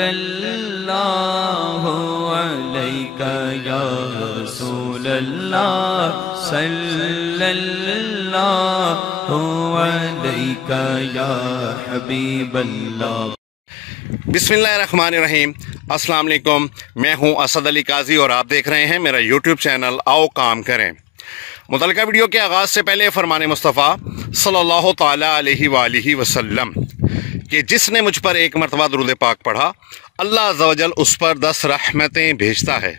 सल्लल्लाहु अलैका या रसूलल्लाह, सल्लल्लाहु अलैका या हबीबल्लाह। बिस्मिल्लाहिर्रहमानिर्रहीम। अस्सलाम वालेकुम। मैं हूं असद अली काजी और आप देख रहे हैं मेरा यूट्यूब चैनल आओ काम करें। मुतल्लिका वीडियो के आगाज़ से पहले फरमान मुस्तफ़ा सल्लल्लाहु ताला अलैहि वालिहि वसल्लम कि जिसने मुझ पर एक मरतबा दुरूद पाक पढ़ा, अल्लाह अज़्ज़ा वजल उस पर 10 रहमतें भेजता है।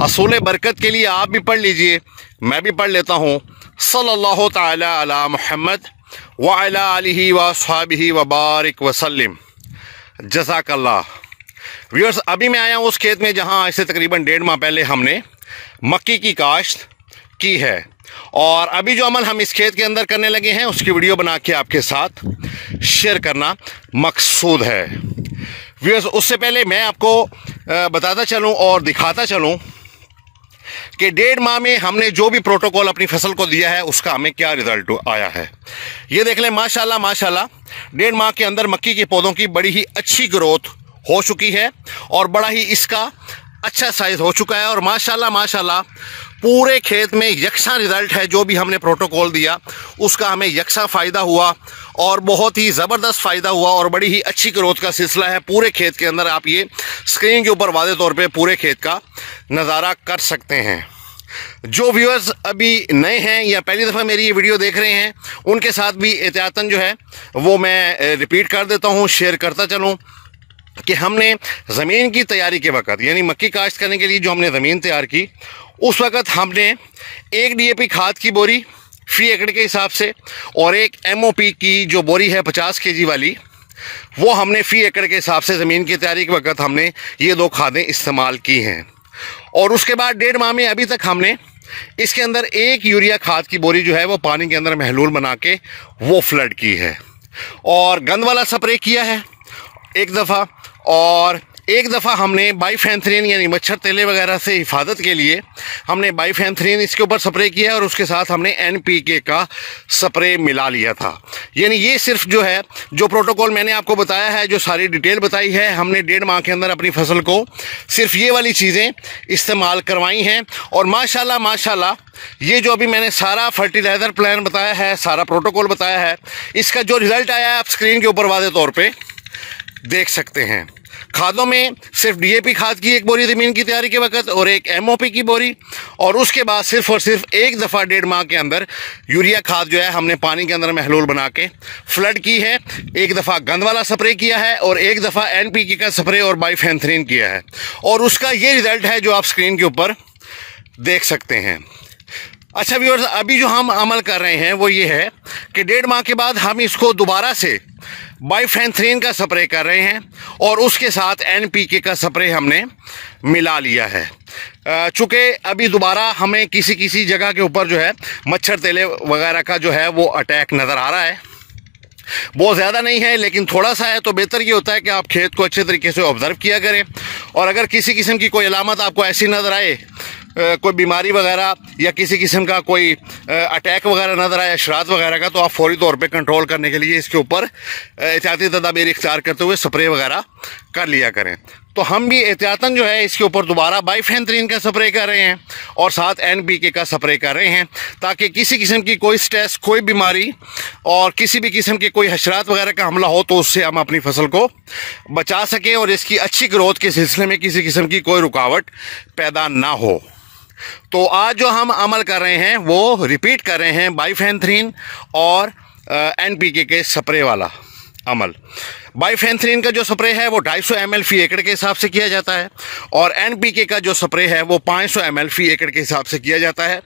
हसूल बरकत के लिए आप भी पढ़ लीजिए, मैं भी पढ़ लेता हूँ। सल्लल्लाहु ताला अला मुहम्मद व अला आलिहि व अस्हाबिहि व बारिक वसल्लिम। जज़ाकल्लाह। व्यूअर्स, अभी मैं आया हूँ उस खेत में जहाँ आज से तकरीबन 1.5 माह पहले हमने मक्की की काश्त की है, और अभी जो अमल हम इस खेत के अंदर करने लगे हैं उसकी वीडियो बना के आपके साथ शेयर करना मकसूद है। व्यूअर्स, उससे पहले मैं आपको बताता चलूँ और दिखाता चलूँ कि 1.5 माह में हमने जो भी प्रोटोकॉल अपनी फसल को दिया है उसका हमें क्या रिज़ल्ट आया है। ये देख लें, माशाल्लाह माशाल्लाह 1.5 माह के अंदर मक्की के पौधों की बड़ी ही अच्छी ग्रोथ हो चुकी है और बड़ा ही इसका अच्छा साइज़ हो चुका है, और माशाल्लाह माशाल्लाह पूरे खेत में यकसा रिज़ल्ट है। जो भी हमने प्रोटोकॉल दिया उसका हमें यकसा फ़ायदा हुआ और बहुत ही ज़बरदस्त फ़ायदा हुआ और बड़ी ही अच्छी ग्रोथ का सिलसिला है पूरे खेत के अंदर। आप ये स्क्रीन के ऊपर वाज़े तौर पे पूरे खेत का नज़ारा कर सकते हैं। जो व्यूअर्स अभी नए हैं या पहली दफ़ा मेरी ये वीडियो देख रहे हैं उनके साथ भी एहतियातन जो है वो मैं रिपीट कर देता हूँ, शेयर करता चलूँ कि हमने ज़मीन की तैयारी के वक़्त, यानी मक्की काश्त करने के लिए जो हमने ज़मीन तैयार की, उस वक़्त हमने एक DAP खाद की बोरी फ़ी एकड़ के हिसाब से और एक MOP की जो बोरी है 50 kg वाली, वो हमने फ़ी एकड़ के हिसाब से ज़मीन की तैयारी के वक़्त हमने ये 2 खादें इस्तेमाल की हैं। और उसके बाद 1.5 माह में अभी तक हमने इसके अंदर एक यूरिया खाद की बोरी जो है वो पानी के अंदर महलूल बना के वो फ्लड की है, और गंद वाला स्प्रे किया है एक दफ़ा, और एक दफ़ा हमने बाइफेंथ्रीन यानी मच्छर तेले वगैरह से हिफाजत के लिए हमने बाइफेंथ्रीन इसके ऊपर स्प्रे किया है, और उसके साथ हमने NPK का स्प्रे मिला लिया था। यानी ये सिर्फ जो है जो प्रोटोकॉल मैंने आपको बताया है, जो सारी डिटेल बताई है, हमने 1.5 माह के अंदर अपनी फसल को सिर्फ ये वाली चीज़ें इस्तेमाल करवाई हैं। और माशाल्लाह माशाल्लाह ये जो अभी मैंने सारा फर्टिलाइज़र प्लान बताया है, सारा प्रोटोकॉल बताया है, इसका जो रिज़ल्ट आया है आप स्क्रीन के ऊपर वाज़े तौर पर देख सकते हैं। खादों में सिर्फ DAP खाद की एक बोरी ज़मीन की तैयारी के वक्त और एक MOP की बोरी, और उसके बाद सिर्फ और सिर्फ एक दफ़ा 1.5 माह के अंदर यूरिया खाद जो है हमने पानी के अंदर महलूल बना के फ्लड की है। एक दफ़ा गंद वाला स्प्रे किया है और एक दफ़ा NPK का स्प्रे और बाइफेंथ्रीन किया है, और उसका ये रिज़ल्ट है जो आप स्क्रीन के ऊपर देख सकते हैं। अच्छा व्यूअर्स, अभी जो हम अमल कर रहे हैं वो ये है कि 1.5 माह के बाद हम इसको दोबारा से बाइफेंथ्रीन का स्प्रे कर रहे हैं और उसके साथ NPK का स्प्रे हमने मिला लिया है। चूँकि अभी दोबारा हमें किसी किसी जगह के ऊपर जो है मच्छर तेले वगैरह का जो है वो अटैक नज़र आ रहा है। बहुत ज़्यादा नहीं है लेकिन थोड़ा सा है, तो बेहतर ये होता है कि आप खेत को अच्छे तरीके से ऑब्ज़र्व किया करें, और अगर किसी किस्म की कोई अलामत आपको ऐसी नज़र आए, कोई बीमारी वगैरह या किसी किस्म का कोई अटैक वगैरह नज़र आए, अशरात वगैरह का, तो आप फौरी तौर पे कंट्रोल करने के लिए इसके ऊपर एहतियाती तदाबीर इख्तियार करते हुए स्प्रे वगैरह कर लिया करें। तो हम भी एहतियातन जो है इसके ऊपर दोबारा बाइफेंथ्रीन का स्प्रे कर रहे हैं और साथ NPK का स्प्रे कर रहे हैं, ताकि किसी किस्म की कोई स्ट्रेस, कोई बीमारी और किसी भी किस्म के कोई हशरात वगैरह का हमला हो तो उससे हम अपनी फसल को बचा सकें और इसकी अच्छी ग्रोथ के सिलसिले में किसी किस्म की कोई रुकावट पैदा ना हो। तो आज जो हम अमल कर रहे हैं वो रिपीट कर रहे हैं बाइफेंथ्रीन और NPK के स्प्रे वाला अमल। बाइफेंथ्रीन का जो स्प्रे है वो 250 ml फ़ी एकड़ के हिसाब से किया जाता है, और NPK का जो स्प्रे है वो 500 ml फ़ी एकड़ के हिसाब से किया जाता है।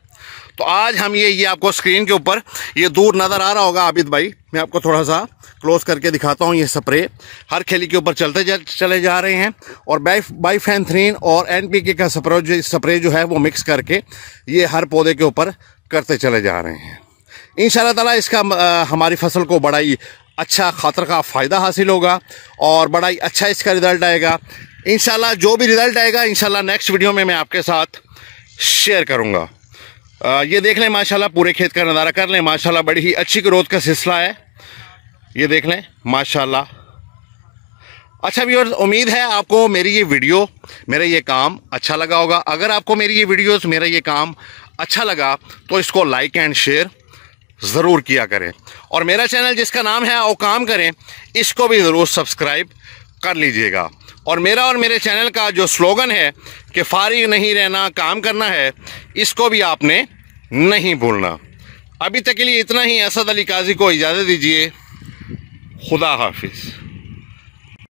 तो आज हम ये आपको स्क्रीन के ऊपर ये दूर नज़र आ रहा होगा आबिद भाई, मैं आपको थोड़ा सा क्लोज करके दिखाता हूँ। ये स्प्रे हर खेली के ऊपर चले जा रहे हैं, और बाइफेंथ्रीन और NPK का स्प्रे जो है वो मिक्स करके ये हर पौधे के ऊपर करते चले जा रहे हैं। इंशाल्लाह ताला इसका हमारी फसल को बड़ा ही अच्छा खातर का फ़ायदा हासिल होगा और बड़ा ही अच्छा इसका रिज़ल्ट आएगा। इंशाल्लाह जो भी रिज़ल्ट आएगा इंशाल्लाह नेक्स्ट वीडियो में मैं आपके साथ शेयर करूँगा। ये देख लें माशाल्लाह, पूरे खेत का नज़ारा कर लें। माशाल्लाह बड़ी ही अच्छी ग्रोथ का सिलसिला है, ये देख लें माशाल्लाह। अच्छा व्यूअर्स, उम्मीद है आपको मेरी ये वीडियो, मेरा ये काम अच्छा लगा होगा। अगर आपको मेरी ये वीडियोस, मेरा ये काम अच्छा लगा तो इसको लाइक एंड शेयर ज़रूर किया करें, और मेरा चैनल जिसका नाम है आओ काम करें, इसको भी ज़रूर सब्सक्राइब कर लीजिएगा। और मेरा और मेरे चैनल का जो स्लोगन है कि फारिग नहीं रहना, काम करना है, इसको भी आपने नहीं भूलना। अभी तक के लिए इतना ही। असद अली काजी को इजाज़त दीजिए। खुदा हाफिज़।